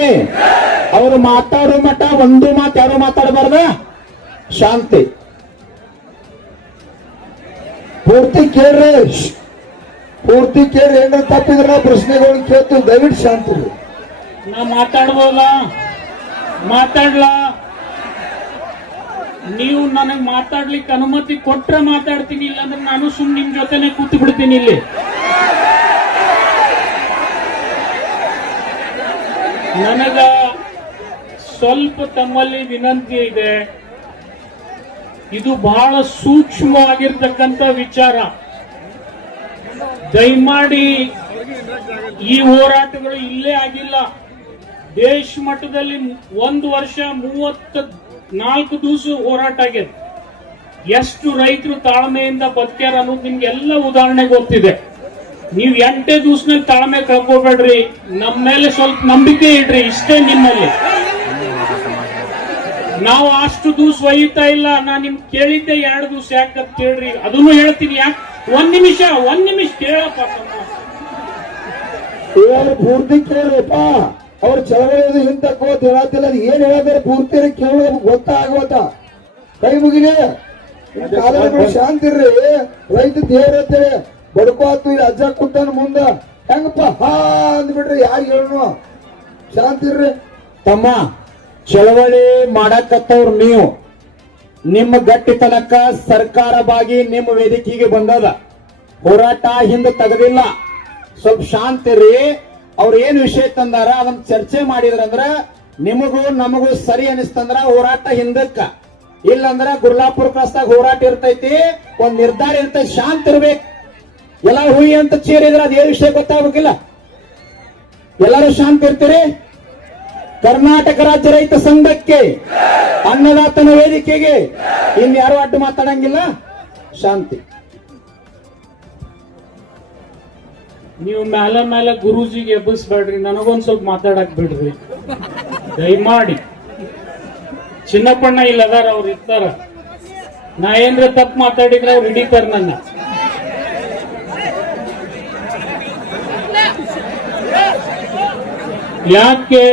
ವೇದಿಕೆ ಅವರು ಮಾತಾಡೋ ಮಟ್ಟ ಒಂದು ಮಾತು ಯಾರು ಮಾತಾಡಬಾರ್ದ? ಶಾಂತಿ. ಪೂರ್ತಿ ಕೇಳ್ರಿ. ಪೂರ್ತಿ ಕೇಳಿ ಏನಾರ ತಪ್ಪಿದ್ರೆ ಪ್ರಶ್ನೆಗಳು ಕೇಳ್ತೀವಿ, ದಯವಿಟ್ಟು ಶಾಂತಿ. ನಾ ಮಾತಾಡ್ಬೋದ? ಮಾತಾಡ್ಲ? ನೀವು ನನಗ್ ಮಾತಾಡ್ಲಿಕ್ಕೆ ಅನುಮತಿ ಕೊಟ್ರೆ ಮಾತಾಡ್ತೀನಿ, ಇಲ್ಲಾಂದ್ರೆ ನಾನು ಸುಮ್ಮನೆ ನಿಮ್ ಜೊತೆನೆ ಕೂತು ಬಿಡ್ತೀನಿ ಇಲ್ಲಿ. ನನಗ ಸ್ವಲ್ಪ ತಮ್ಮಲ್ಲಿ ವಿನಂತಿ ಇದೆ. ಇದು ಬಹಳ ಸೂಕ್ಷ್ಮವಾಗಿರ್ತಕ್ಕಂಥ ವಿಚಾರ. ದಯಮಾಡಿ ಈ ಹೋರಾಟಗಳು ಇಲ್ಲೇ ಆಗಿಲ್ಲ. ದೇಶ ಮಟ್ಟದಲ್ಲಿ ಒಂದು ವರ್ಷ ಮೂವತ್ತ ನಾಲ್ಕು ದಿವಸ ಹೋರಾಟ ಆಗಿದೆ. ಎಷ್ಟು ರೈತರು ತಾಳ್ಮೆಯಿಂದ ಬದುಕ್ಯಾರ ಅನ್ನೋದು ನಿಮ್ಗೆಲ್ಲ ಉದಾಹರಣೆ ಗೊತ್ತಿದೆ. ನೀವು ಎಂಟೇ ದಿವಸನಲ್ಲಿ ತಾಳ್ಮೆ ಕಳ್ಕೋಬೇಡ್ರಿ ನಮ್ಮ ಮೇಲೆ ಸ್ವಲ್ಪ ನಂಬಿಕೆ ಇಡ್ರಿ ಇಷ್ಟೇ ನಿಮ್ಮಲ್ಲಿ ನಾವು ಅಷ್ಟು ದಿವಸ ಒಯ್ಯುತ್ತಾ ಇಲ್ಲ ನಾ ನಿಮ್ ಕೇಳಿದ್ದೆ ಎರಡು ದಿವಸ ಯಾಕಂತ ಕೇಳ್ರಿ. ಅದನ್ನು ಹೇಳ್ತೀನಿ ಯಾಕೆ ಒಂದ್ ನಿಮಿಷ ಒಂದ್ ನಿಮಿಷ ಕೇಳಪ್ಪ ಪೂರ್ತಿ ಕೇಳ್ರಿಪ್ಪ? ಅವ್ರ ಚಳವಳಿ ಹಿಂತಕ್ಕೋತ್ ಹೇಳತ್ತಿಲ್ಲ ಅದು ಏನ್ ಹೇಳತ್ತಾರ ಪೂರ್ತಿ ಕೇಳೋ ಗೊತ್ತಾಗೋತ. ಕೈ ಮುಗಿಲಿ. ಶಾಂತಿರ್ರಿ ಶಾಂತಿ ಇರ್ರಿ ರೈತ ದೇವ್ರ ಅಂತೇಳಿ ಬಡ್ಕೋತು ಇಲ್ಲಿ ಅಜ್ಜ ಕುಂತಾನ ಮುಂದ. ಹೆಂಗಪ್ಪ? ಹಾ ಅಂದ್ಬಿಡ್ರಿ ಯಾರು ಹೇಳೋ ಶಾಂತಿ ಇರ್ರಿ. ತಮ್ಮ, ಚಳವಳಿ ಮಾಡಕತ್ತವ್ರು ನೀವು. ನಿಮ್ಮ ಗಟ್ಟಿತನಕ ಸರ್ಕಾರವಾಗಿ ನಿಮ್ಮ ವೇದಿಕೆಗೆ ಬಂದದ. ಹೋರಾಟ ಹಿಂದೆ ತೆಗೆದಿಲ್ಲ. ಸ್ವಲ್ಪ ಶಾಂತಿ ರೀ ಅವ್ರ ಏನ್ ವಿಷಯ ತಂದಾರ ಅದನ್ನ ಚರ್ಚೆ ಮಾಡಿದ್ರಂದ್ರ ನಿಮಗೂ ನಮಗೂ ಸರಿ ಅನಿಸ್ತಂದ್ರ ಹೋರಾಟ ಹಿಂದಕ್ಕ. ಇಲ್ಲಂದ್ರ ಗುರ್ಲಾಪುರ ಕ್ರಾಸ್ದಾಗ ಹೋರಾಟ ಇರ್ತೈತಿ, ಒಂದ್ ನಿರ್ಧಾರ ಇರ್ತೈತಿ, ಶಾಂತ ಇರ್ಬೇಕು. ಎಲ್ಲ ಹುಯಿ ಅಂತ ಚೀರಿದ್ರೆ ಅದ್ ವಿಷಯ ಗೊತ್ತಾಗ್ಬೇಕಿಲ್ಲ? ಎಲ್ಲರೂ ಶಾಂತಿ ಇರ್ತೀರಿ? ಕರ್ನಾಟಕ ರಾಜ್ಯ ರೈತ ಸಂಘಕ್ಕೆ, ಅನ್ನದಾತನ ವೇದಿಕೆಗೆ ಇನ್ಯಾರು ಅಡ್ಡು ಮಾತಾಡಂಗಿಲ್ಲ. ಶಾಂತಿ. ನೀವು ಮ್ಯಾಲ ಮ್ಯಾಲ ಗುರೂಜಿಗೆ ಎಬ್ಬಿಸ್ಬೇಡ್ರಿ, ನನಗೊಂದ್ ಸ್ವಲ್ಪ ಮಾತಾಡಕ್ ಬಿಡ್ರಿ. ದಯಮಾಡಿ. ಚಿನ್ನಪ್ಪಣ್ಣ ಇಲ್ಲ ಅದಾರ ಅವ್ರು ಇರ್ತಾರ. ನಾ ಏನ್ರ ತಪ್ಪು ಮಾತಾಡಿದ್ರೆ ಅವ್ರು ಹಿಡಿತಾರ ನನ್ನ. ಯಾಕೆ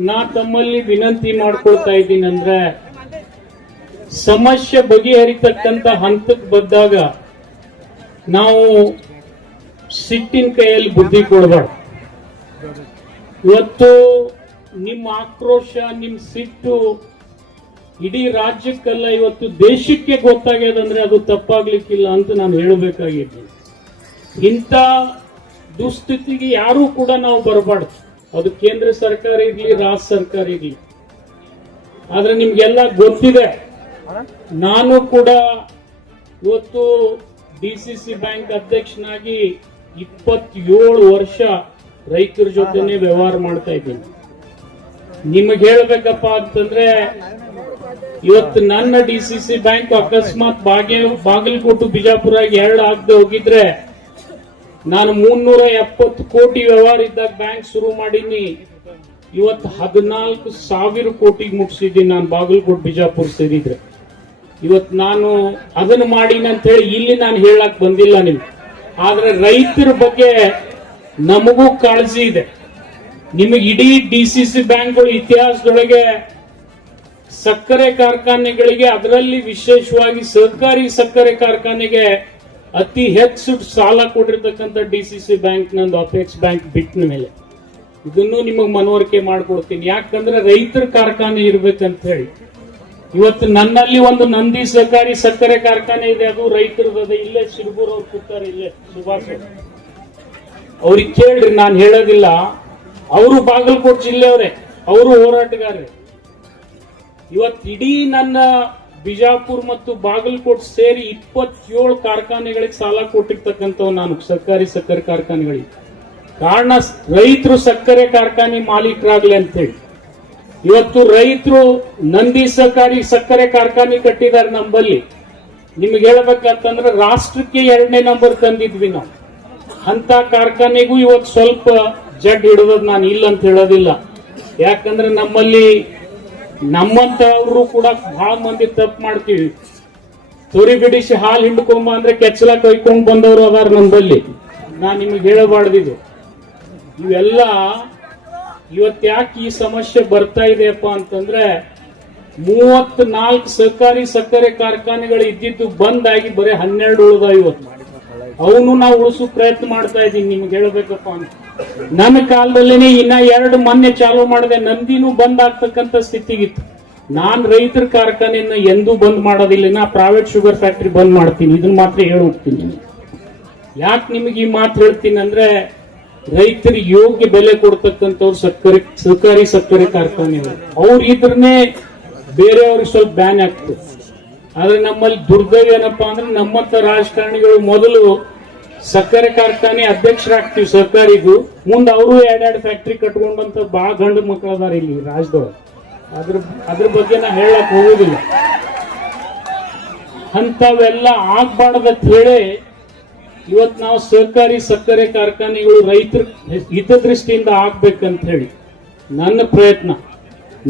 ನಾ ತಮ್ಮಲ್ಲಿ ವಿನಂತಿ ಮಾಡ್ಕೊಳ್ತಾ ಇದ್ದೀನಿ ಅಂದ್ರೆ ಸಮಸ್ಯೆ ಬಗೆಹರಿತಕ್ಕಂತ ಹಂತಕ್ಕೆ ಬಂದಾಗ ನಾವು ಸಿಟ್ಟಿನ ಕೈಯಲ್ಲಿ ಬುದ್ಧಿ ಕೊಡಬಾರ್ದು ಇವತ್ತು ನಿಮ್ಮ ಆಕ್ರೋಶ, ನಿಮ್ಮ ಸಿಟ್ಟು ಇಡೀ ರಾಜ್ಯಕ್ಕಲ್ಲ ಇವತ್ತು ದೇಶಕ್ಕೆ ಗೊತ್ತಾಗ್ಯದಂದ್ರೆ ಅದು ತಪ್ಪಾಗ್ಲಿಕ್ಕಿಲ್ಲ ಅಂತ ನಾನು ಹೇಳಬೇಕಾಗಿದ್ದೀನಿ ಇಂಥ ದುಸ್ಥಿತಿಗೆ ಯಾರೂ ಕೂಡ ನಾವು ಬರಬಾರ್ದು. ಅದು ಕೇಂದ್ರ ಸರ್ಕಾರ ಇರಲಿ, ರಾಜ್ಯ ಸರ್ಕಾರ ಇರಲಿ. ಆದ್ರೆ ನಿಮ್ಗೆಲ್ಲ ಗೊತ್ತಿದೆ. ನಾನು ಕೂಡ ಇವತ್ತು ಡಿ ಸಿ ಸಿ ಬ್ಯಾಂಕ್ ಅಧ್ಯಕ್ಷನಾಗಿ ಇಪ್ಪತ್ತೇಳು ವರ್ಷ ರೈತರ ಜೊತೆನೆ ವ್ಯವಹಾರ ಮಾಡ್ತಾ ಇದ್ದೀನಿ. ನಿಮಗೆ ಹೇಳ್ಬೇಕಪ್ಪ ಅಂತಂದ್ರೆ, ಇವತ್ತು ನನ್ನ ಡಿ ಸಿ ಸಿ ಬ್ಯಾಂಕ್ ಅಕಸ್ಮಾತ್ ಬಾಗೇ ಬಾಗಲಕೋಟು ಬಿಜಾಪುರ ಎರಡು ಆಗದೆ ಹೋಗಿದ್ರೆ ನಾನು ಮುನ್ನೂರ ಎಪ್ಪತ್ತು ಕೋಟಿ ವ್ಯವಹಾರ ಇದ್ದಾಗ ಬ್ಯಾಂಕ್ ಶುರು ಮಾಡೀನಿ. ಇವತ್ತು ಹದಿನಾಲ್ಕು ಸಾವಿರ ಕೋಟಿಗೆ ಮುಟ್ಸಿದ್ದೀನಿ ನಾನು ಬಾಗಲಕೋಟೆ, ಬಿಜಾಪುರ್ ಸೇರಿದ್ರೆ. ಇವತ್ತು ನಾನು ಅದನ್ನು ಮಾಡೀನಿ ಅಂತ ಹೇಳಿ ಇಲ್ಲಿ ನಾನು ಹೇಳಕ್ ಬಂದಿಲ್ಲ ನಿಮ್ಗೆ. ಆದ್ರೆ ರೈತರ ಬಗ್ಗೆ ನಮಗೂ ಕಾಳಜಿ ಇದೆ. ನಿಮಗೆ ಇಡೀ ಡಿ ಸಿ ಸಿ ಬ್ಯಾಂಕ್ಗಳು ಇತಿಹಾಸದೊಳಗೆ ಸಕ್ಕರೆ ಕಾರ್ಖಾನೆಗಳಿಗೆ ಅದರಲ್ಲಿ ವಿಶೇಷವಾಗಿ ಸಹಕಾರಿ ಸಕ್ಕರೆ ಕಾರ್ಖಾನೆಗೆ ಅತಿ ಹೆಚ್ಚು ಸಾಲ ಕೊಟ್ಟಿರ್ತಕ್ಕಂಥ ಡಿ ಸಿ ಸಿ ಬ್ಯಾಂಕ್, ನಂದು ಅಪೆಕ್ಸ್ ಬ್ಯಾಂಕ್ ಬಿಟ್ಟ ಮೇಲೆ. ಇದನ್ನು ನಿಮಗೆ ಮನವರಿಕೆ ಮಾಡ್ಕೊಡ್ತೀನಿ. ಯಾಕಂದ್ರೆ ರೈತರ ಕಾರ್ಖಾನೆ ಇರ್ಬೇಕಂತ ಹೇಳಿ. ಇವತ್ತು ನನ್ನಲ್ಲಿ ಒಂದು ನಂದಿ ಸಹಕಾರಿ ಸಕ್ಕರೆ ಕಾರ್ಖಾನೆ ಇದೆ. ಅದು ರೈತರದ ಇಲ್ಲೇ ಸಿರುಗೂರ್ ಅವ್ರು ಕೂತಾರೆ ಇಲ್ಲೇ, ಸುಭಾಷ್ ಅವ್ರು. ಅವ್ರಿಗೆ ಕೇಳ್ರಿ, ನಾನು ಹೇಳೋದಿಲ್ಲ. ಅವರು ಬಾಗಲಕೋಟ್ ಜಿಲ್ಲೆಯವರೇ. ಅವರು ಹೋರಾಟಗಾರರೇ. ಇವತ್ತು ಇಡೀ ನನ್ನ ಬಿಜಾಪುರ್ ಮತ್ತು ಬಾಗಲಕೋಟ್ ಸೇರಿ ಇಪ್ಪತ್ತೇಳು ಕಾರ್ಖಾನೆಗಳಿಗೆ ಸಾಲ ಕೊಟ್ಟಿರ್ತಕ್ಕಂಥವು ನಾನು, ಸರ್ಕಾರಿ ಸಕ್ಕರೆ ಕಾರ್ಖಾನೆಗಳಿಗೆ. ಕಾರಣ, ರೈತರು ಸಕ್ಕರೆ ಕಾರ್ಖಾನೆ ಮಾಲೀಕರಾಗ್ಲಿ ಅಂತ ಹೇಳಿ ಇವತ್ತು ರೈತರು ನಂದಿ ಸಹಕಾರಿ ಸಕ್ಕರೆ ಕಾರ್ಖಾನೆ ಕಟ್ಟಿದ್ದಾರೆ ನಂಬಲ್ಲಿ. ನಿಮ್ಗೆ ಹೇಳ್ಬೇಕಂತಂದ್ರೆ ರಾಷ್ಟ್ರಕ್ಕೆ ಎರಡನೇ ನಂಬರ್ ತಂದಿದ್ವಿ ನಾವು. ಅಂತ ಕಾರ್ಖಾನೆಗೂ ಇವತ್ತು ಸ್ವಲ್ಪ ಜಡ್ ಹಿಡಿದದ್ ನಾನು ಇಲ್ಲ ಅಂತ ಹೇಳೋದಿಲ್ಲ. ಯಾಕಂದ್ರೆ ನಮ್ಮಲ್ಲಿ ನಮ್ಮಂತವ್ರು ಕೂಡ ಬಹಳ ಮಂದಿ ತಪ್ಪು ಮಾಡ್ತೀವಿ. ತುರಿ ಬಿಡಿಸಿ ಹಾಲು ಹಿಂಡ್ಕೊಂಬ ಅಂದ್ರೆ ಕೆಚ್ಚಲ ಕೈಕೊಂಡ್ ಬಂದವರು ಅದಾರ ನಮ್ಮಲ್ಲಿ ನಾನು ನಿಮಗೆ ಹೇಳಬಾರ್ದಿದು ಇವೆಲ್ಲ ಇವತ್ತು ಯಾಕೆ ಈ ಸಮಸ್ಯೆ ಬರ್ತಾ ಇದೆಯಪ್ಪ ಅಂತಂದ್ರೆ ಮೂವತ್ ನಾಲ್ಕು ಸರ್ಕಾರಿ ಸಕ್ಕರೆ ಕಾರ್ಖಾನೆಗಳು ಇದ್ದಿದ್ದು ಬಂದ್ ಆಗಿ ಬರೀ ಹನ್ನೆರಡು ಉಳಿದ ಇವತ್ತು. ಅವನು ನಾವು ಉಳಿಸೋ ಪ್ರಯತ್ನ ಮಾಡ್ತಾ ಇದ್ದೀನಿ, ನಿಮ್ಗೆ ಹೇಳ್ಬೇಕಪ್ಪ ಅಂತ. ನನ್ನ ಕಾಲದಲ್ಲೇನೆ ಇನ್ನ ಎರಡು ಮೊನ್ನೆ ಚಾಲೂ ಮಾಡಿದೆ, ನಂದಿನೂ ಬಂದ್ ಆಗ್ತಕ್ಕಂತ ಸ್ಥಿತಿಗಿತ್ತು. ನಾನ್ ರೈತರ ಕಾರ್ಖಾನೆಯನ್ನ ಎಂದೂ ಬಂದ್ ಮಾಡೋದಿಲ್ಲ, ನಾ ಪ್ರೈವೇಟ್ ಶುಗರ್ ಫ್ಯಾಕ್ಟ್ರಿ ಬಂದ್ ಮಾಡ್ತೀನಿ ಇದನ್ನ ಮಾತ್ರ ಹೋಗ್ತೀನಿ ಯಾಕೆ ನಿಮಗೆ ಈ ಮಾತು ಹೇಳ್ತೀನಿ ಅಂದ್ರೆ, ರೈತರಿಗೆ ಯೋಗ್ಯ ಬೆಲೆ ಕೊಡ್ತಕ್ಕಂಥವ್ರು ಸಕ್ಕರೆ, ಸರ್ಕಾರಿ ಸಕ್ಕರೆ ಕಾರ್ಖಾನೆಗಳು ಅವ್ರು ಇದ್ರನ್ನೇ ಬೇರೆಯವ್ರಿಗೆ ಸ್ವಲ್ಪ ಬ್ಯಾನ್ ಆಗ್ತದೆ. ಆದ್ರೆ ನಮ್ಮಲ್ಲಿ ದುರ್ದೈವ ಏನಪ್ಪಾ ಅಂದ್ರೆ ನಮ್ಮಂತ ರಾಜಕಾರಣಿಗಳು ಮೊದಲು ಸಕ್ಕರೆ ಕಾರ್ಖಾನೆ ಅಧ್ಯಕ್ಷರಾಗ್ತೀವಿ ಸರ್ಕಾರಿಗೂ. ಮುಂದೆ ಅವರು ಎರಡೆರಡು ಫ್ಯಾಕ್ಟ್ರಿ ಕಟ್ಕೊಂಡಂತ ಬಹಳ ಗಂಡು ಮಕ್ಕಳು ಅದಾರ ಇಲ್ಲಿ ರಾಜ್ಯದೊಳಗೆ. ಅದ್ರ ಅದ್ರ ಬಗ್ಗೆ ನಾ ಹೇಳಕ್ ಹೋಗುದಿಲ್ಲ. ಅಂತವೆಲ್ಲ ಆಗ್ಬಾರ್ದಂತ ಹೇಳಿ ಇವತ್ ನಾವು ಸಹಕಾರಿ ಸಕ್ಕರೆ ಕಾರ್ಖಾನೆಗಳು ರೈತರ ಹಿತದೃಷ್ಟಿಯಿಂದ ಆಗ್ಬೇಕಂತ ಹೇಳಿ. ನನ್ನ ಪ್ರಯತ್ನ.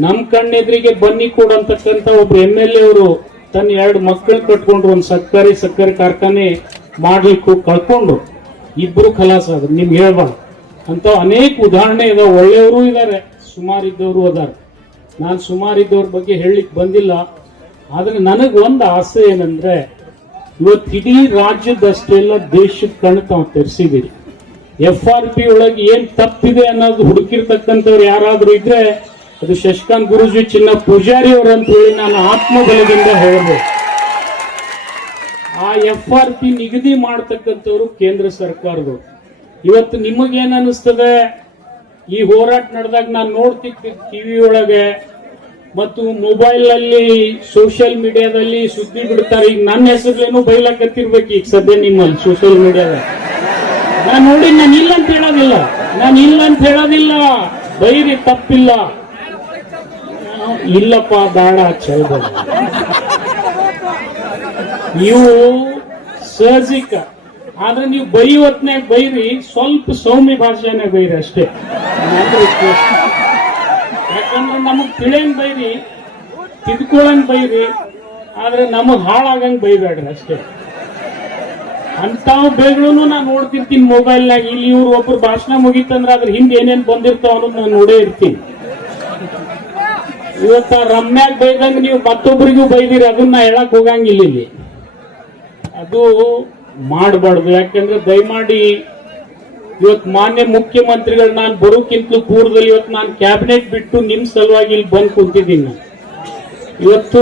ನಮ್ ಕಣ್ಣೆದ್ರಿಗೆ ಬನ್ನಿ ಕೊಡಂತಕ್ಕಂತ ಒಬ್ರು ಎಂ ಎಲ್ ಎ ಅವರು ತನ್ನ ಎರಡು ಮಕ್ಕಳು ಕಟ್ಕೊಂಡು ಒಂದು ಸರ್ಕಾರಿ ಸಕ್ಕರೆ ಕಾರ್ಖಾನೆ ಮಾಡ್ಲಿಕ್ಕೆ ಕಳ್ಕೊಂಡು ಇಬ್ರು ಖಲಾಸ್ ಆದ್ರು. ನಿಮ್ಗೆ ಹೇಳ್ಬಾರ್ದು. ಅಂತ ಅನೇಕ ಉದಾಹರಣೆ ಇದಾವೆ. ಒಳ್ಳೆಯವರು ಇದ್ದಾರೆ ಸುಮಾರಿದ್ದವರು ಅದಾರ. ನಾನು ಸುಮಾರಿದ್ದವ್ರ ಬಗ್ಗೆ ಹೇಳಲಿಕ್ಕೆ ಬಂದಿಲ್ಲ. ಆದರೆ ನನಗೆ ಒಂದು ಆಸೆ ಏನಂದ್ರೆ ಇವತ್ತು ಇಡೀ ರಾಜ್ಯದಷ್ಟೆಲ್ಲ ದೇಶದ ಕಣ್ಣು ತಾವು ತೆರೆಸಿದ್ದೀರಿ ಎಫ್ ಆರ್ ಪಿ ಒಳಗೆ ಏನು ತಪ್ಪಿದೆ ಅನ್ನೋದು ಹುಡುಕಿರ್ತಕ್ಕಂಥವ್ರು ಯಾರಾದರೂ ಇದ್ರೆ ಅದು ಶಶಿಕಾಂತ್ ಗುರುಜಿ ಚಿನ್ನ ಪೂಜಾರಿ ಅವರು ಅಂತ ಹೇಳಿ ನಾನು ಆತ್ಮಬಲದಿಂದ ಹೇಳಬಹುದು ಆ ಎಫ್ ಆರ್ ಪಿ ನಿಗದಿ ಮಾಡ್ತಕ್ಕಂಥವ್ರು ಕೇಂದ್ರ ಸರ್ಕಾರದವರು. ಇವತ್ತು ನಿಮಗೇನ್ ಅನಿಸ್ತದೆ? ಈ ಹೋರಾಟ ನಡೆದಾಗ ನಾನು ನೋಡ್ತಿದ್ದೆ ಟಿವಿ ಒಳಗೆ. ಮತ್ತು ಮೊಬೈಲ್ ಅಲ್ಲಿ ಸೋಷಿಯಲ್ ಮೀಡಿಯಾದಲ್ಲಿ ಸುದ್ದಿ ಬಿಡ್ತಾರೆ. ಈಗ ನನ್ನ ಹೆಸರ್ಲೇನು ಬೈಲಾಕತ್ತಿರ್ಬೇಕು ಈಗ ಸದ್ಯ ನಿಮ್ಮಲ್ಲಿ ಸೋಷಿಯಲ್ ಮೀಡಿಯಾದಾಗ ನಾನು ನೋಡಿ ನಾನು ಇಲ್ಲ ಅಂತ ಹೇಳೋದಿಲ್ಲ. ನಾನು ಇಲ್ಲ ಅಂತ ಹೇಳೋದಿಲ್ಲ. ಬೈರಿ ತಪ್ಪಿಲ್ಲ. ಇಲ್ಲಪ್ಪ, ಬೇಡ ಚೆಲ್ಬ ನೀವು ಸಹಜಿಕ ಆದ್ರೆ ನೀವು ಬೈ ಬೈರಿ, ಸ್ವಲ್ಪ ಸೌಮ್ಯ ಭಾಷೆನೇ ಬೈರಿ ಅಷ್ಟೇ. ಯಾಕಂದ್ರೆ ನಮಗ್ ತಿಳಿಯಂಗ್ ಬೈರಿ ತಿದ್ಕೊಳಂಗ್ ಬೈರಿ, ಆದ್ರೆ ನಮಗ್ ಹಾಳಾಗಂಗ್ ಬೈಬೇಡ್ರಿ ಅಷ್ಟೇ. ಅಂತಾವ್ ಬೇಗಳನ್ನು ನಾನು ನೋಡ್ತಿರ್ತೀನಿ ಮೊಬೈಲ್ನಾಗ ಇಲ್ಲಿ ಇವ್ರು ಒಬ್ರು ಭಾಷಣ ಮುಗಿತಂದ್ರೆ ಅದ್ರ ಹಿಂದೆ ಏನೇನ್ ಬಂದಿರ್ತಾವ ಅನ್ನೋದು ನಾನು ನೋಡೇ ಇರ್ತೀನಿ. ಇವತ್ತ ರಮ್ಯಾಗ್ ಬೈದಂಗ ನೀವು ಮತ್ತೊಬ್ಬರಿಗೂ ಬೈದಿರಿ, ಅದನ್ನ ಹೇಳಕ್ ಹೋಗಂಗಿಲ್ಲ ಇಲ್ಲಿ. ಅದು ಮಾಡಬಾರ್ದು. ಯಾಕಂದ್ರೆ ದಯಮಾಡಿ ಇವತ್ತು ಮಾನ್ಯ ಮುಖ್ಯಮಂತ್ರಿಗಳು ನಾನು ಬರೋಕ್ಕಿಂತಲೂ ಪೂರ್ವದಲ್ಲಿ ಇವತ್ತು ನಾನು ಕ್ಯಾಬಿನೆಟ್ ಬಿಟ್ಟು ನಿಮ್ ಸಲುವಾಗಿ ಇಲ್ಲಿ ಬಂದು ಕುಂತಿದ್ದೀನಿ. ಇವತ್ತು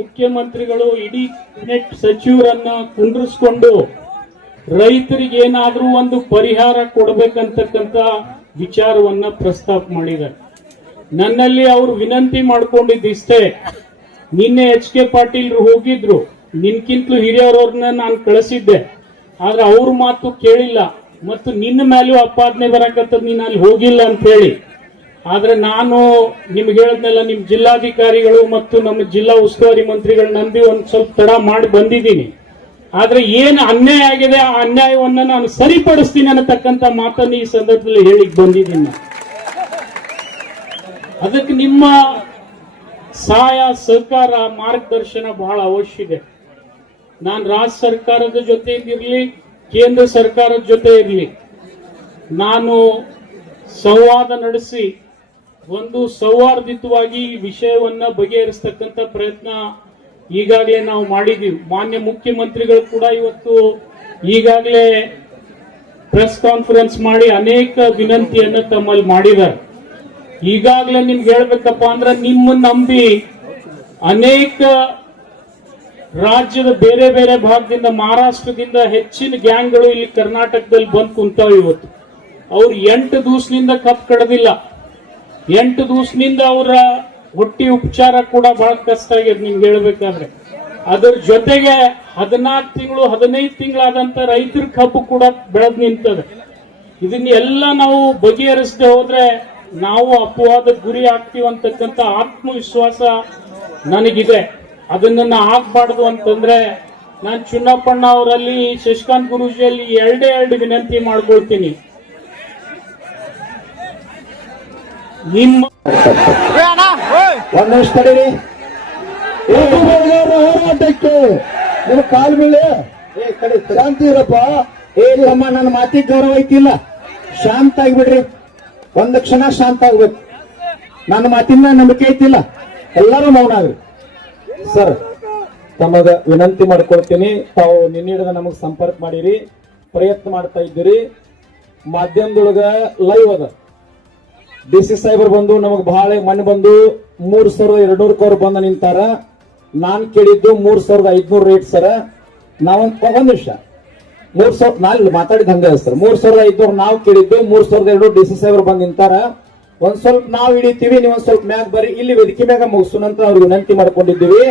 ಮುಖ್ಯಮಂತ್ರಿಗಳು ಇಡೀ ಕ್ಯಾಬಿನೆಟ್ ಸಚಿವರನ್ನ ಕುಂಡ್ರಿಸ್ಕೊಂಡು ರೈತರಿಗೆ ಏನಾದರೂ ಒಂದು ಪರಿಹಾರ ಕೊಡಬೇಕಂತಕ್ಕಂಥ ವಿಚಾರವನ್ನ ಪ್ರಸ್ತಾಪ ಮಾಡಿದ್ದಾರೆ. ನನ್ನಲ್ಲಿ ಅವರು ವಿನಂತಿ ಮಾಡ್ಕೊಂಡಿದ್ದಿಷ್ಟೇ. ನಿನ್ನೆ ಎಚ್ ಕೆ ಪಾಟೀಲ್ ಹೋಗಿದ್ರು. ನಿನ್ಕಿಂತಲೂ ಹಿರಿಯರವ್ರನ್ನ ನಾನು ಕಳಿಸಿದ್ದೆ. ಆದ್ರೆ ಅವ್ರ ಮಾತು ಕೇಳಿಲ್ಲ. ಮತ್ತು ನಿನ್ನ ಮೇಲೂ ಅಪಾದನೆ ಬರಕತ್ತದ ನೀನು ಅಲ್ಲಿ ಹೋಗಿಲ್ಲ ಅಂತ ಹೇಳಿ. ಆದ್ರೆ ನಾನು ನಿಮ್ಗೆ ಹೇಳದ್ನೆಲ್ಲ, ನಿಮ್ ಜಿಲ್ಲಾಧಿಕಾರಿಗಳು ಮತ್ತು ನಮ್ಮ ಜಿಲ್ಲಾ ಉಸ್ತುವಾರಿ ಮಂತ್ರಿಗಳು ನಂಬಿ ಒಂದ್ ಸ್ವಲ್ಪ ತಡ ಮಾಡಿ ಬಂದಿದ್ದೀನಿ. ಆದ್ರೆ ಏನು ಅನ್ಯಾಯ ಆಗಿದೆ ಆ ಅನ್ಯಾಯವನ್ನ ನಾನು ಸರಿಪಡಿಸ್ತೀನಿ ಅನ್ನತಕ್ಕಂತ ಮಾತನ್ನು ಈ ಸಂದರ್ಭದಲ್ಲಿ ಹೇಳಿಕ್ ಬಂದಿದ್ದೀನಿ. ಅದಕ್ಕೆ ನಿಮ್ಮ ಸಹಾಯ, ಸಹಕಾರ, ಮಾರ್ಗದರ್ಶನ ಬಹಳ ಅವಶ್ಯ ಇದೆ. ನಾನು ರಾಜ್ಯ ಸರ್ಕಾರದ ಜೊತೆ ಇರಲಿ ಕೇಂದ್ರ ಸರ್ಕಾರದ ಜೊತೆ ಇರಲಿ ನಾನು ಸಂವಾದ ನಡೆಸಿ, ಒಂದು ಸೌಹಾರ್ದಿತವಾಗಿ ಈ ವಿಷಯವನ್ನ ಬಗೆಹರಿಸ್ತಕ್ಕಂಥ ಪ್ರಯತ್ನ ಈಗಾಗಲೇ ನಾವು ಮಾಡಿದ್ದೀವಿ. ಮಾನ್ಯ ಮುಖ್ಯಮಂತ್ರಿಗಳು ಕೂಡ ಇವತ್ತು ಈಗಾಗಲೇ ಪ್ರೆಸ್ ಕಾನ್ಫರೆನ್ಸ್ ಮಾಡಿ ಅನೇಕ ವಿನಂತಿಯನ್ನು ತಮ್ಮಲ್ಲಿ ಮಾಡಿದ್ದಾರೆ. ಈಗಾಗಲೇ ನಿಮ್ಗೆ ಹೇಳ್ಬೇಕಪ್ಪ ಅಂದ್ರೆ ನಿಮ್ಮ ನಂಬಿ ಅನೇಕ ರಾಜ್ಯದ ಬೇರೆ ಬೇರೆ ಭಾಗದಿಂದ, ಮಹಾರಾಷ್ಟ್ರದಿಂದ ಹೆಚ್ಚಿನ ಗ್ಯಾಂಗ್ಗಳು ಇಲ್ಲಿ ಕರ್ನಾಟಕದಲ್ಲಿ ಬಂದು ಕುಂತಾವ ಇವತ್ತು. ಅವ್ರು ಎಂಟು ದಿವಸದಿಂದ ಕಪ್ ಕಡದಿಲ್ಲ. ಎಂಟು ದಿವಸದಿಂದ ಅವರ ಹೊಟ್ಟಿ ಉಪಚಾರ ಕೂಡ ಬಹಳ ಕಷ್ಟ ಆಗಿದೆ ನಿಮ್ಗೆ ಹೇಳ್ಬೇಕಾದ್ರೆ. ಅದರ ಜೊತೆಗೆ ಹದಿನಾಲ್ಕು ತಿಂಗಳು, ಹದಿನೈದು ತಿಂಗಳಾದಂತ ರೈತರ ಕಬ್ಬು ಕೂಡ ಬೆಳೆದ್ ನಿಂತದೆ. ಇದನ್ನೆಲ್ಲ ನಾವು ಬಗೆಹರಿಸದೆ ಹೋದ್ರೆ ನಾವು ಅಪವಾದ ಗುರಿ ಆಗ್ತೀವಿ ಅಂತಕ್ಕಂಥ ಆತ್ಮವಿಶ್ವಾಸ ನನಗಿದೆ. ಅದನ್ನ ಆಗ್ಬಾರ್ದು ಅಂತಂದ್ರೆ ನಾನು ಚುನ್ನಪ್ಪಣ್ಣ ಅವರಲ್ಲಿ ಶಶಿಕಾಂತ್ ಗುರೂಜಿಯಲ್ಲಿ ಎರಡೇ ಎರಡು ವಿನಂತಿ ಮಾಡ್ಕೊಳ್ತೀನಿ. ನಿಮ್ಮ ಹೋರಾಟಕ್ಕೆ. ನಿಮ್ಮ ಕಾಲ್ ಮೇಲೆ ಏ ಕಡೆ ಶಾಂತಿ ಇರಪ್ಪ. ಏ ತಮ್ಮ ನನ್ನ ಮಾತಿಗೆ ಗೌರವ ಐತಿಲ್ಲ. ಶಾಂತ ಆಗಿಬಿಡ್ರಿ. ಒಂದು ಕ್ಷಣ ಶಾಂತ ಆಗ್ಬೇಕು. ನನ್ನ ಮಾತಿನ ನಂಬಿಕೆ ಐತಿಲ್ಲ. ಎಲ್ಲರೂ ಮೌನ ಆಗ್ರಿ ಸರ್, ತಮಗ ವಿನಂತಿ ಮಾಡ್ಕೊಳ್ತೀನಿ. ತಾವು ನಿನ್ನಿಡದ ನಮಗ್ ಸಂಪರ್ಕ ಮಾಡಿರಿ. ಪ್ರಯತ್ನ ಮಾಡ್ತಾ ಇದ್ದೀರಿ. ಮಾಧ್ಯಮದೊಳಗ ಲೈವ್ ಅದ. ಡಿ ಸಿ ಸಾಹೇಬರ್ ಬಂದು ನಮಗ್ ಬಹಳ ಮಣ್ಣು ಬಂದು ಮೂರ್ ಸಾವಿರದ ಎರಡ್ನೂರಕ್ಕೆ ಕೋರ್ ಬಂದು ನಿಂತಾರ. ನಾನ್ ಕೇಳಿದ್ದು ಮೂರ್ ಸಾವಿರದ ಐದ್ನೂರು ರೇಟ್ ಸರ. ನಾವೊಂದ್ ಒಂದ್ ನಿಮಿಷ. ಮೂರ್ ಸಾವಿರ ನಾಲ್ ಮಾತಾಡಿದ ಹಂಗ ಸರ್. ಮೂರ್ ಸಾವಿರದ ಐದ್ನೂರು ನಾವು ಕೇಳಿದ್ದು, ಮೂರ್ ಸಾವಿರದ ಎರಡು ಡಿ ಸಿ ಸಾಹೇಬ್ರು ಬಂದು ನಿಂತಾರ. ಒಂದ್ ಸ್ವಲ್ಪ ನಾವು ಹಿಡಿತೀವಿ, ನೀವು ಒಂದ್ ಸ್ವಲ್ಪ ಮ್ಯಾಗ ಬರ್ರಿ. ಇಲ್ಲಿ ವೇದಿಕೆ ಮ್ಯಾಗ ಮುಗಸು ಅಂತ ಅವ್ರಿಗೆ ವಿನಂತಿ ಮಾಡ್ಕೊಂಡಿದ್ದೀವಿ.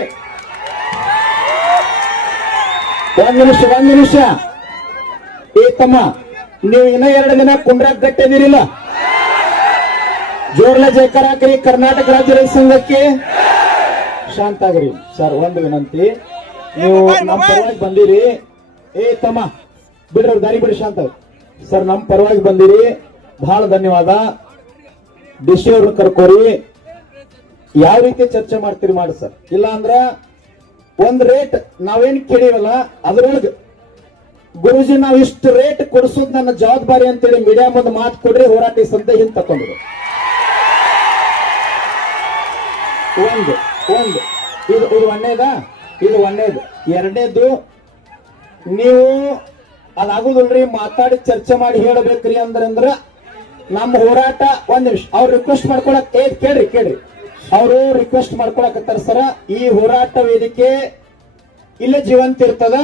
ಒಂದ್ ನಿಮಿಷ ಒಂದ್ ನಿಮಿಷ. ಏ ತಮ್ಮ, ನೀವು ಇನ್ನ ಎರಡು ದಿನ ಕುಂಡ್ರಾಕ್ ಗಟ್ಟಿದಿರಿಲ್ಲ ಜೋರ್ಲ ಜಯಕಾರ ಹಾಕ್ರಿ, ಕರ್ನಾಟಕ ರಾಜ್ಯ ರೈತ ಸಂಘಕ್ಕೆ. ಶಾಂತ ಆಗ್ರಿ ಸರ್, ಒಂದು ವಿನಂತಿ. ನೀವು ನಮ್ಮ ಪರವಾಗಿ ಬಂದಿರಿ. ಏ ತಮ್ಮ ಬಿಡ್ರಿ ಗಾರಿ ದಾರಿ ಬಿಡಿ ಶಾಂತ ಸರ್, ನಮ್ ಪರವಾಗಿ ಬಂದಿರಿ. ಬಹಳ ಧನ್ಯವಾದ. ಡಿಶಿ ಅವ್ರನ್ನ ಕರ್ಕೋರಿ. ಯಾವ ರೀತಿ ಚರ್ಚೆ ಮಾಡ್ತೀರಿ ಮಾಡಿ ಸರ್? ಇಲ್ಲ ಅಂದ್ರ ಒಂದ್ ರೇಟ್ ನಾವೇನ್ ಕೇಳಿವಲ್ಲ, ಅದ್ರೊಳಗೆ ಗುರುಜಿ ನಾವ್ ಇಷ್ಟು ರೇಟ್ ಕೊಡಿಸೋದ್ ನನ್ನ ಜವಾಬ್ದಾರಿ ಅಂತೇಳಿ ಮೀಡಿಯಾ ಮುಂದೆ ಮಾತು ಕೊಡ್ರಿ, ಹೋರಾಟ ಸಂತೆ ಹಿಂದ್ ತಕೊಂಡ್ರು. ಒಂದು ಒಂದು. ಇದು ಇದು ಒಂದೇದ? ಇದು ಒಂದೇದು. ಎರಡನೇದು ನೀವು ಅದಾಗುದಿಲ್ರಿ ಮಾತಾಡಿ ಚರ್ಚೆ ಮಾಡಿ ಹೇಳಬೇಕ್ರಿ ಅಂದ್ರಂದ್ರ ನಮ್ಮ ಹೋರಾಟ ಒಂದ್ ನಿಮಿಷ. ಅವ್ರು ರಿಕ್ವೆಸ್ಟ್ ಮಾಡ್ಕೊಳಕ್ ಕೇಳ್ರಿ ಕೇಳ್ರಿ. ಅವರು ರಿಕ್ವೆಸ್ಟ್ ಮಾಡ್ಕೊಳಕತ್ತಾರ ಸರ, ಈ ಹೋರಾಟ ವೇದಿಕೆ ಇಲ್ಲೇ ಜೀವಂತ ಇರ್ತದ.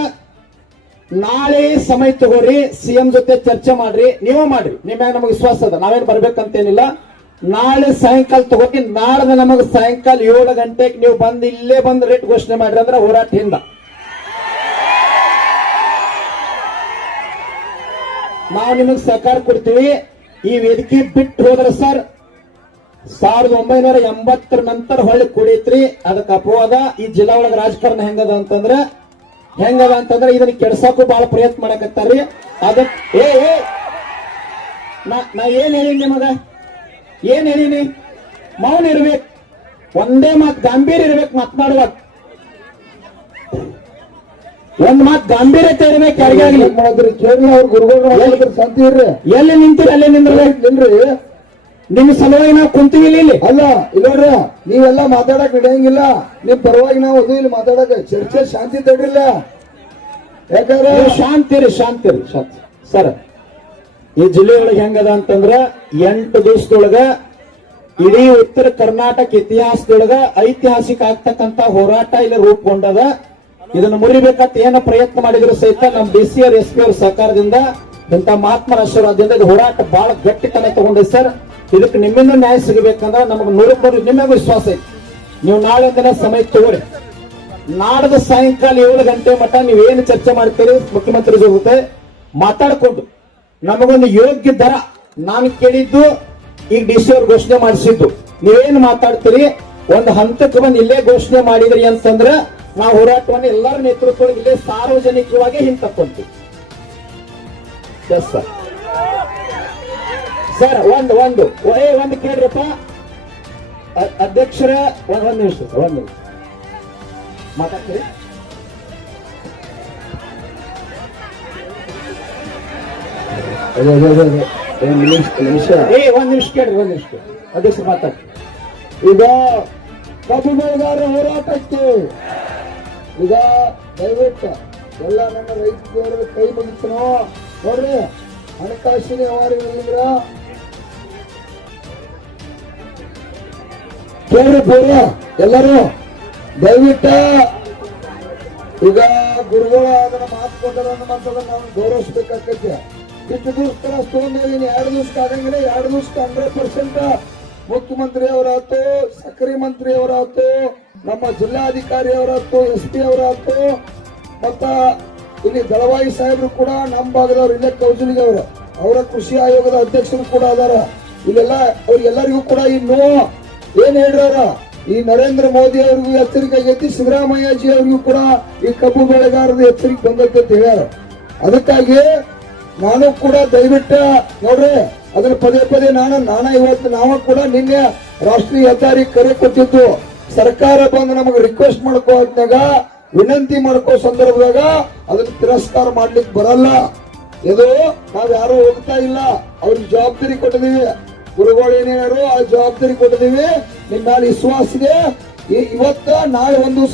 ನಾಳೆ ಸಮಯ ತಗೋರಿ, ಸಿಎಂ ಜೊತೆ ಚರ್ಚೆ ಮಾಡ್ರಿ, ನೀವು ಮಾಡ್ರಿ. ನಿಮ್ಯಾಗ ಮ್ಯಾಗ ನಮಗೆ ವಿಶ್ವಾಸ ಅದ. ನಾವೇನ್ ಬರ್ಬೇಕಂತೇನಿಲ್ಲ. ನಾಳೆ ಸಾಯಂಕಾಲ ತಗೋಕಿ ನಾಳೆ ನಮಗೆ ಸಾಯಂಕಾಲ ಏಳು ಗಂಟೆಗೆ ನೀವು ಬಂದು ಇಲ್ಲೇ ಬಂದು ರೇಟ್ ಘೋಷಣೆ ಮಾಡ್ರಿ ಅಂದ್ರೆ ಹೋರಾಟ ನಾವು ನಿಮಗೆ ಸಹಕಾರ ಕೊಡ್ತೀವಿ. ಈ ವೇದಿಕೆ ಬಿಟ್ಟು ಹೋದ್ರೆ ಸರ್, ಸಾವಿರದ ಒಂಬೈನೂರ ಎಂಬತ್ತರ ನಂತರ ಹೊಳ್ಳಿ ಕುಡಿತ್ರಿ. ಅದಕ್ಕೆ ಅಪವಾದ. ಈ ಜಿಲ್ಲಾ ಒಳಗ ರಾಜಕಾರಣ ಹೆಂಗದ ಅಂತಂದ್ರ ಹೆಂಗದ ಅಂತಂದ್ರ ಇದನ್ನ ಕೆಡ್ಸಕ್ಕೂ ಬಹಳ ಪ್ರಯತ್ನ ಮಾಡಕತ್ತಾರ್ರಿ. ಅದಕ್ಕೆ ಏ ಏ, ನಾ ಏನ್ ಹೇಳಿನಿ ನಿಮಗ? ಏನ್ ಹೇಳಿನಿ? ಮೌನ ಇರ್ಬೇಕು. ಒಂದೇ ಮಾತು ಗಾಂಭೀರ್ಯ ಇರ್ಬೇಕು, ಮಾತನಾಡುವಾಗ. ಒಂದ್ ಮಾತ್ ಗಾಂಭೀರ್ಯತೆ ಇರ್ಬೇಕು ಯಾರಿಗಾಗ್ಲಿ ಮಾಡಿದ್ರಿ? ಕೇರಳ ಅವ್ರ ಗುರುಗಳು ಎಲ್ಲಿ ನಿಂತೀರಿ? ಅಲ್ಲೇ ನಿಂದ್ರಿ? ನಿಲ್ರಿ ನಿಮ್ ಸಲುವಾಗಿ ನಾವು ಕುಂತೀವಿ ಇಲ್ಲಿ ಇಲ್ಲಿ. ಅಲ್ಲ ಇಲ್ಲ ನೋಡ್ರಿ ನೀವೆಲ್ಲ ಮಾತಾಡಕ್ ನಡೆಯಂಗಿಲ್ಲ ನಿಮ್ ಪರವಾಗಿ ನಾವು ಅದು ಇಲ್ಲಿ ಮಾತಾಡಕ ಚರ್ಚೆ ಶಾಂತಿ ತಡ್ರಿಲ್ಲ. ಯಾಕಂದ್ರೆ ಶಾಂತಿ ರೀ ಶಾಂತಿ ರೀ ಶಾಂತಿ. ಸರ್ ಈ ಜಿಲ್ಲೆಯೊಳಗೆ ಹೆಂಗದ ಅಂತಂದ್ರ ಎಂಟು ದಿವಸದೊಳಗ ಇಡೀ ಉತ್ತರ ಕರ್ನಾಟಕ ಇತಿಹಾಸದೊಳಗ ಐತಿಹಾಸಿಕ ಆಗ್ತಕ್ಕಂತ ಹೋರಾಟ ಇಲ್ಲಿ ರೂಪುಗೊಂಡದ ಇದನ್ನು ಮುರಿಬೇಕಂತ ಏನು ಪ್ರಯತ್ನ ಮಾಡಿದ್ರು ಸಹಿತ ನಮ್ಮ D C R S P ಅವ್ರ ಸರ್ಕಾರದಿಂದ ಇಂಥ ಮಹಾತ್ಮರ ಆಶೀರ್ವಾದದಿಂದ ಇದು ಹೋರಾಟ ಬಹಳ ಗಟ್ಟಿತನ ತಗೊಂಡಿದೆ ಸರ್. ಇದಕ್ಕೆ ನಿಮ್ಮಿಂದ ನ್ಯಾಯ ಸಿಗಬೇಕಂದ್ರೆ ನಮಗೆ ನೂರು ನಿಮಗೆ ವಿಶ್ವಾಸ ಐತಿ. ನೀವು ನಾಳೆ ದಿನ ಸಮಯ ತಗೊಳ್ಳಿ ನಾಡದ ಸಾಯಂಕಾಲ ಏಳು ಗಂಟೆ ಮಟ್ಟ ನೀವೇನು ಚರ್ಚೆ ಮಾಡ್ತೀರಿ ಮುಖ್ಯಮಂತ್ರಿ ಜೊತೆ ಮಾತಾಡ್ಕೊಂಡು ನಮಗೊಂದು ಯೋಗ್ಯ ದರ ನಾನು ಕೇಳಿದ್ದು ಈಗ ಡಿ ಸಿ ಅವ್ರು ಘೋಷಣೆ ಮಾಡಿಸಿದ್ದು. ನೀವೇನು ಮಾತಾಡ್ತೀರಿ? ಒಂದು ಹಂತಕ್ಕೆ ಬಂದು ಇಲ್ಲೇ ಘೋಷಣೆ ಮಾಡಿದ್ರಿ ಅಂತಂದ್ರ ನಾವು ಹೋರಾಟವನ್ನು ಎಲ್ಲರ ನೇತೃತ್ವದಲ್ಲಿ ಇಲ್ಲೇ ಸಾರ್ವಜನಿಕವಾಗಿ ಹಿಂತಕ್ಕೊಂತೀವಿ ಎಸ್ ಸರ್ ಸರ್ ಒಂದು ಒಂದು. ಏ, ಒಂದು ಕೇಳ್ರಪ್ಪ. ಅಧ್ಯಕ್ಷರ, ಒಂದು, ಒಂದ್ ನಿಮಿಷ ಸರ್ ಒಂದ್ ನಿಮಿಷ. ಮಾತಾಡ್ತೀರಿ. ನಿಮಿಷ ಏ, ಒಂದ್ ನಿಮಿಷ ಕೇಳ್ರಿ, ಒಂದ್ ನಿಮಿಷ ಅಧ್ಯಕ್ಷ ಮಾತಾಡ್ರಿ ಈಗ ಕಬ್ಬು ಬೆಳೆಗಾರ ಹೋರಾಟಕ್ಕೆ ಈಗ ದಯವಿಟ್ಟು ಎಲ್ಲ ನನ್ನ ರೈತರು ಕೈ ಮುಗಿತನೋ? ನೋಡ್ರಿ, ಹಣಕಾಸಿನ ವ್ಯವಹಾರಗಳಿಂದ್ರ ಕೇಳಿ ಪೂರ್ವ ಎಲ್ಲರೂ ದಯವಿಟ್ಟ ಈಗ ಗುರುಗಳ ಅದನ್ನ ಮಾತು ಕೊಟ್ಟರ ಮಾತದ ನಾವು ಗೌರವಿಸ್ಬೇಕಾಗತ್ತೆ. ಇಷ್ಟು ದಿವಸ ತಗೊಂಡೋಗಿನಿ ಎರಡು ದಿವಸಕ್ಕೆ ಆಗಂಗಿಲ್ಲ, ಎರಡು ದಿವಸಕ್ಕೆ ಹಂಡ್ರೆಡ್ ಪರ್ಸೆಂಟ್ ಮುಖ್ಯಮಂತ್ರಿ ಅವರಾಯ್ತು ಸಕ್ರೆ ಮಂತ್ರಿ ಅವರಾತು ನಮ್ಮ ಜಿಲ್ಲಾಧಿಕಾರಿ ಅವರಾತು ಎಸ್ ಪಿ ಅವರಾತು ಮತ್ತ ಇಲ್ಲಿ ದಳವಾಯಿ ಸಾಹೇಬರು ಕೂಡ ನಮ್ಮ ಭಾಗದವ್ರು, ಇಲ್ಲೇ ಕೌಜಲಿಗೆ ಅವರು. ಅವರ ಕೃಷಿ ಆಯೋಗದ ಅಧ್ಯಕ್ಷರು ಕೂಡ ಅದಾರ. ಇಲ್ಲೆಲ್ಲ ಅವ್ರಿಗೆಲ್ಲರಿಗೂ ಕೂಡ ಇನ್ನು ಏನ್ ಹೇಳ್ಯಾರ ಈ ನರೇಂದ್ರ ಮೋದಿ ಅವ್ರಿಗೂ ಎಚ್ಚರಿಕೆ ಆಗೈತಿ ಸಿದ್ದರಾಮಯ್ಯಜಿ ಅವ್ರಿಗೂ ಕೂಡ ಈ ಕಬ್ಬು ಬೆಳೆಗಾರರ ಎಚ್ಚರಿಕೆ ಬಂದೈತೆ ಅಂತ ಹೇಳ್ಯಾರ. ಅದಕ್ಕಾಗಿ ನಾನು ಕೂಡ ದಯವಿಟ್ಟು ನೋಡ್ರಿ ಅದನ್ನ ಪದೇ ಪದೇ ನಾನು, ನಾನ ಇವತ್ತು, ನಾವು ಕೂಡ ನಿನ್ನೆ ರಾಷ್ಟ್ರೀಯ ಹೆದ್ದಾರಿ ಕರೆ ಕೊಟ್ಟಿದ್ದು. ಸರ್ಕಾರ ಬಂದು ನಮಗೆ ರಿಕ್ವೆಸ್ಟ್ ಮಾಡ್ಕೋ ಹೊತ್ನ್ಯಾಗ ವಿನಂತಿ ಮಾಡ್ಕೋ ಸಂದರ್ಭದಾಗ ಅದನ್ನ ತಿರಸ್ಕಾರ ಮಾಡ್ಲಿಕ್ಕೆ ಬರಲ್ಲ. ಇದು ನಾವ್ ಯಾರು ಹೋಗ್ತಾ ಇಲ್ಲ. ಅವ್ರಿಗೆ ಜವಾಬ್ದಾರಿ ಕೊಟ್ಟಿದೀವಿ ಗುರುಗಳು ಏನೇನಾರು ಆ ಜವಾಬ್ದಾರಿ ಕೊಟ್ಟಿದ್ದೀವಿ. ನಿಮ್ಮ ಮೇಲೆ ವಿಶ್ವಾಸ ಇದೆ. ಇವತ್ತ ನಾಳೆ ಒಂದು